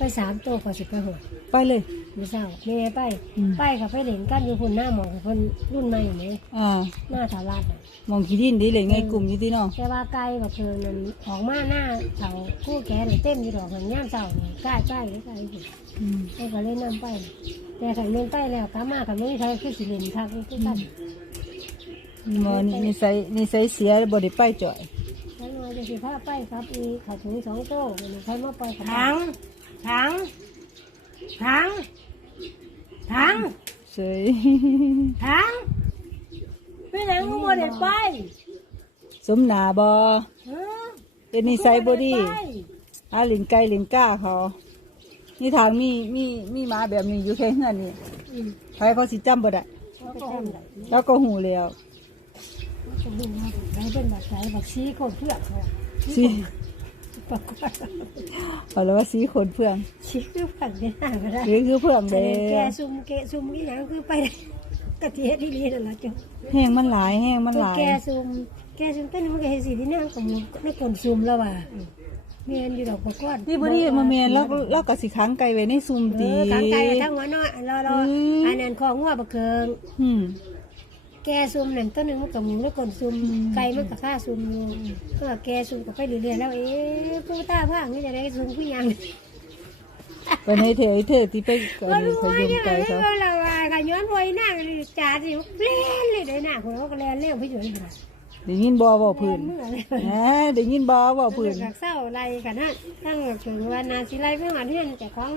ไปสามตัวก็สิไปหดไปเลยไม่เศร้าแม่ไปอืม ไปกับไปเล่นกันอยู่คนหน้าหมองเพิ่นรุ่นใหม่ไหมอ่าหน้าถาวัดน่ะมองขี้ดินดีเลยไงกลุ่มอยู่ที่เนาะแต่ว่าไกลแบบเพิ่นนั่นออกมาหน้าเขาคู่แก่นี่เต็มอยู่ดอกหันย่ามเศร้านี่ใกล้ใกล้ใกล้อยู่อืมไอ้ก็เลยนำไป แต่ขันเล่นไปแล้วกลับมากับไม่มีใครคือสิเล่นทักคือกันมอนี่นิสัยนิสัยเสียบ่ได้ไปจ่อย แล้วน้อยจะสิพาไปครับอีเขาถุงสองโต้มันใครมาปล่อยกับถัง ถังถังถังเฉยถังไปไหนกูบ่ได้ไปสมหนาบ่เออเป็นนิสัยบ่ดีกูได้ไปอาหลินไก่หลินก้าเขานี่ทางมีมีมีหมาแบบนี้อยู่แค่เฮือนนี่ใครเขาสิจำบ่ได้เขาก็ทำได้แล้วก็หูแล้วเขาก็ดูว่าได้เป็นแบบไหนแบบชี้คนเพื่อนเขาสิ ปรากฏเอาแล้วว่าสีขนเพื่องชี้คือผันได้หน้าก็ได้หรือคือเพื่องแต่เด้แกซุ่มแกซุ่มนี่นะคือไปกะทิเฮ็ดที่นี่นั่นล่ะจ้ะแห้งมันหลายแห้งมันหลายแกซุ่มแกซุ่มต้นมันก็เห็นสีที่นั่งกับมันในคนซุ่มแล้วว่ะเมียนอยู่ดอกประกอบนี่บ่ดีมาแม่นแล้วแล้วก็สิค้างไก่ไว้ในซุ่มเอตีอทางไกลทั้งหัวน้อยรอรออืมอันนั้นของงัวบะเกิงอืม แกซุ่มนั่นต้นหนึงมันกับมึงแล้วคนซุ่มไก่มันกับข้าซุ่มอยู่ก็แกซุ่มกับไปเรื่อยๆแล้วเอ๊ะผู้ตาพางนี่จะได้ซุ่มผู้ยังไปในเถอะเถอะที่ไปก่อนก็นี่รู้เขาว่ายุ่งเนี่ยไก่เขาเราว่าขย้อนไว้หน้าจ่าสิเล่นเลยได้หน้าของเราก็เล่นเร็วพี่จุ๋ยค่ะได้ยินบ่เว้าพื้นเมื่อไหร่แหมได้ยินบ่เว้าพื้นจากเศร้าไรกันนะตั้งถึงวันนาสิไรไม่หวานเพื่อนแต่ของ